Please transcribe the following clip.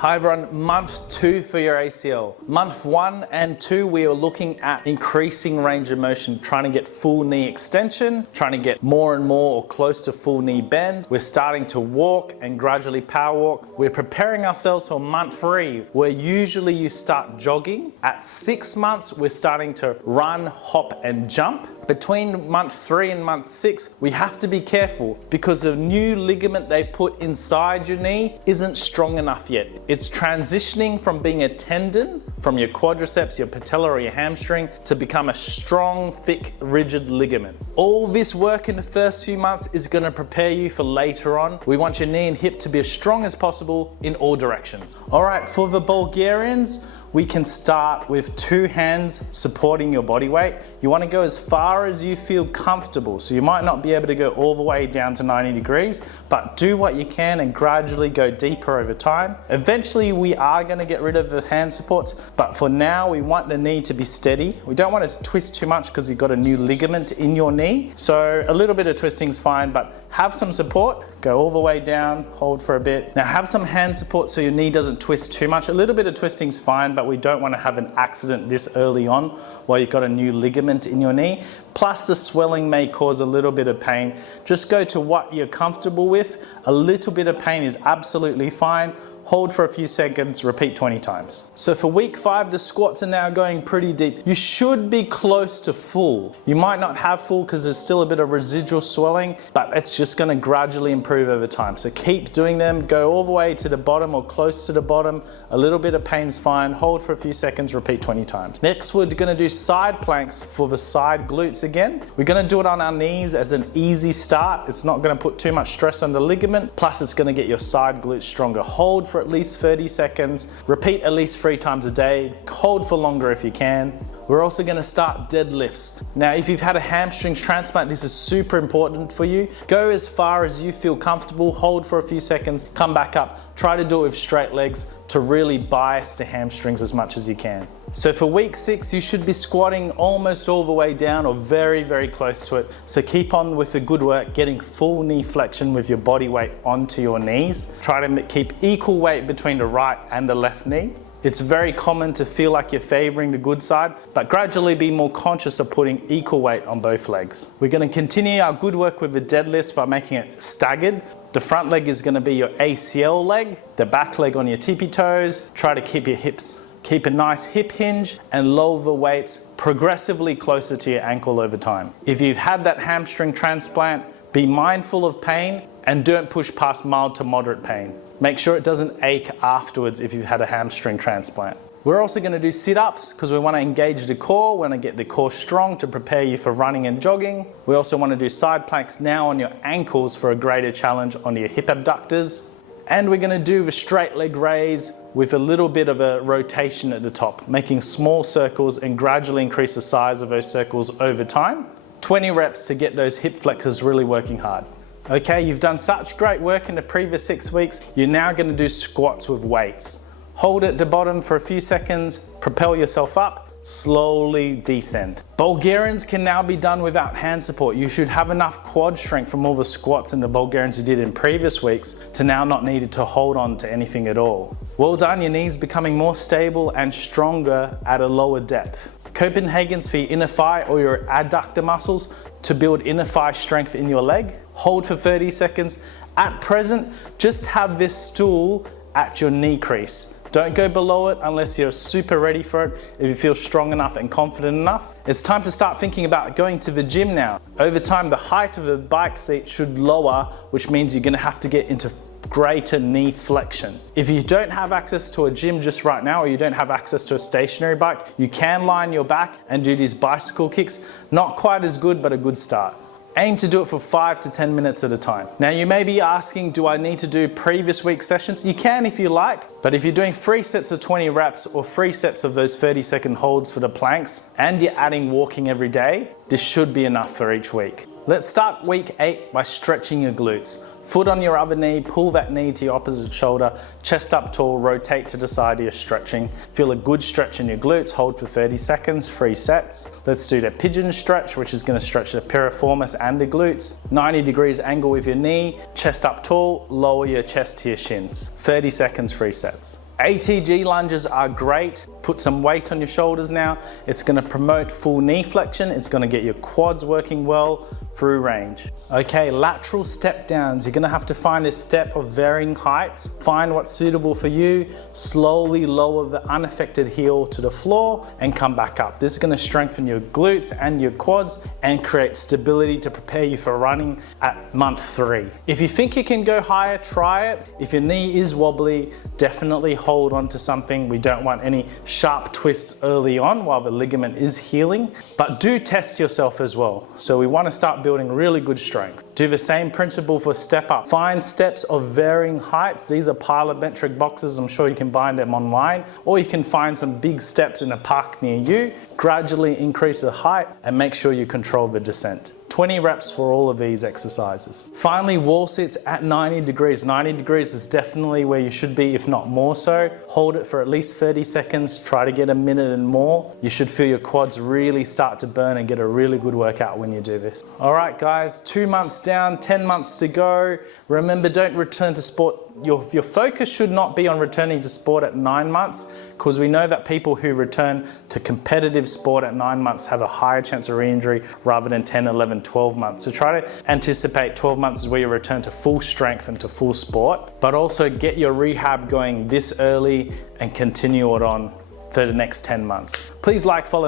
Hi everyone, month 2 for your ACL. Month 1 and 2, we are looking at increasing range of motion, trying to get full knee extension, trying to get more and more or close to full knee bend. We're starting to walk and gradually power walk. We're preparing ourselves for month 3, where usually you start jogging. At 6 months, we're starting to run, hop and jump. Between month 3 and month 6, we have to be careful because the new ligament they put inside your knee isn't strong enough yet. It's transitioning from being a tendon from your quadriceps, your patella or your hamstring to become a strong, thick, rigid ligament. All this work in the first few months is going to prepare you for later on. We want your knee and hip to be as strong as possible in all directions. All right, for the Bulgarians, we can start with 2 hands supporting your body weight. You want to go as far as you feel comfortable. So you might not be able to go all the way down to 90 degrees, but do what you can and gradually go deeper over time. Eventually, we are going to get rid of the hand supports, but for now, we want the knee to be steady. We don't want to twist too much because you've got a new ligament in your knee. So a little bit of twisting is fine, but have some support. Go all the way down, hold for a bit. Now have some hand support so your knee doesn't twist too much. A little bit of twisting is fine, but we don't want to have an accident this early on while you've got a new ligament in your knee. Plus the swelling may cause a little bit of pain. Just go to what you're comfortable with. A little bit of pain is absolutely fine. Hold for a few seconds, repeat 20 times. So for week 5, the squats are now going pretty deep. You should be close to full. You might not have full because there's still a bit of residual swelling, but it's just going to gradually improve over time. So keep doing them, go all the way to the bottom or close to the bottom. A little bit of pain's fine. Hold for a few seconds, repeat 20 times. Next, we're going to do side planks for the side glutes again. We're going to do it on our knees as an easy start. It's not going to put too much stress on the ligament. Plus, it's going to get your side glutes stronger. Hold for at least 30 seconds. Repeat at least 3 times a day. Hold for longer if you can. We're also going to start deadlifts. Now, if you've had a hamstring transplant, this is super important for you. Go as far as you feel comfortable. Hold for a few seconds. Come back up. Try to do it with straight legs to really bias the hamstrings as much as you can. So for week 6, you should be squatting almost all the way down or very, very close to it. So keep on with the good work, getting full knee flexion with your body weight onto your knees. Try to keep equal weight between the right and the left knee. It's very common to feel like you're favoring the good side, but gradually be more conscious of putting equal weight on both legs. We're going to continue our good work with the deadlifts by making it staggered. The front leg is going to be your ACL leg, the back leg on your tippy toes. Try to keep your hips, keep a nice hip hinge and lower the weights progressively closer to your ankle over time. If you've had that hamstring transplant, be mindful of pain and don't push past mild to moderate pain. Make sure it doesn't ache afterwards if you've had a hamstring transplant. We're also going to do sit-ups because we want to engage the core. We want to get the core strong to prepare you for running and jogging. We also want to do side planks now on your ankles for a greater challenge on your hip abductors. And we're going to do the straight leg raise with a little bit of a rotation at the top, making small circles and gradually increase the size of those circles over time. 20 reps to get those hip flexors really working hard. Okay, you've done such great work in the previous 6 weeks. You're now going to do squats with weights. Hold at the bottom for a few seconds, propel yourself up, slowly descend. Bulgarians can now be done without hand support. You should have enough quad strength from all the squats and the Bulgarians you did in previous weeks to now not needed to hold on to anything at all. Well done, your knees becoming more stable and stronger at a lower depth. Copenhagens for your inner thigh or your adductor muscles to build inner thigh strength in your leg. Hold for 30 seconds. At present, just have this stool at your knee crease. Don't go below it unless you're super ready for it, if you feel strong enough and confident enough. It's time to start thinking about going to the gym now. Over time, the height of the bike seat should lower, which means you're going to have to get into greater knee flexion. If you don't have access to a gym just right now, or you don't have access to a stationary bike, you can lie on your back and do these bicycle kicks. Not quite as good, but a good start. Aim to do it for 5 to 10 minutes at a time. Now you may be asking, do I need to do previous week sessions? You can if you like, but if you're doing 3 sets of 20 reps or 3 sets of those 30-second holds for the planks, and you're adding walking every day, this should be enough for each week. Let's start week 8 by stretching your glutes. Foot on your other knee, pull that knee to your opposite shoulder, chest up tall, rotate to the side of your stretching. Feel a good stretch in your glutes, hold for 30 seconds, 3 sets. Let's do the pigeon stretch, which is going to stretch the piriformis and the glutes. 90 degrees angle with your knee, chest up tall, lower your chest to your shins. 30 seconds, 3 sets. ATG lunges are great. Put some weight on your shoulders now. It's gonna promote full knee flexion. It's gonna get your quads working well through range. Okay, lateral step downs. You're gonna have to find a step of varying heights. Find what's suitable for you. Slowly lower the unaffected heel to the floor and come back up. This is gonna strengthen your glutes and your quads and create stability to prepare you for running at month 3. If you think you can go higher, try it. If your knee is wobbly, definitely hold on to something. We don't want any sharp twists early on while the ligament is healing, but do test yourself as well. So we want to start building really good strength. Do the same principle for step up. Find steps of varying heights. These are plyometric boxes. I'm sure you can find them online, or you can find some big steps in a park near you. Gradually increase the height and make sure you control the descent. 20 reps for all of these exercises. Finally, wall sits at 90 degrees. 90 degrees is definitely where you should be, if not more so. Hold it for at least 30 seconds. Try to get a minute and more. You should feel your quads really start to burn and get a really good workout when you do this. All right, guys, 2 months down, 10 months to go. Remember, don't return to sport. Your focus should not be on returning to sport at 9 months, because we know that people who return to competitive sport at 9 months have a higher chance of re-injury rather than 10, 11, 12 months. So try to anticipate 12 months is where you return to full strength and to full sport, but also get your rehab going this early and continue it on for the next 10 months. Please like, follow,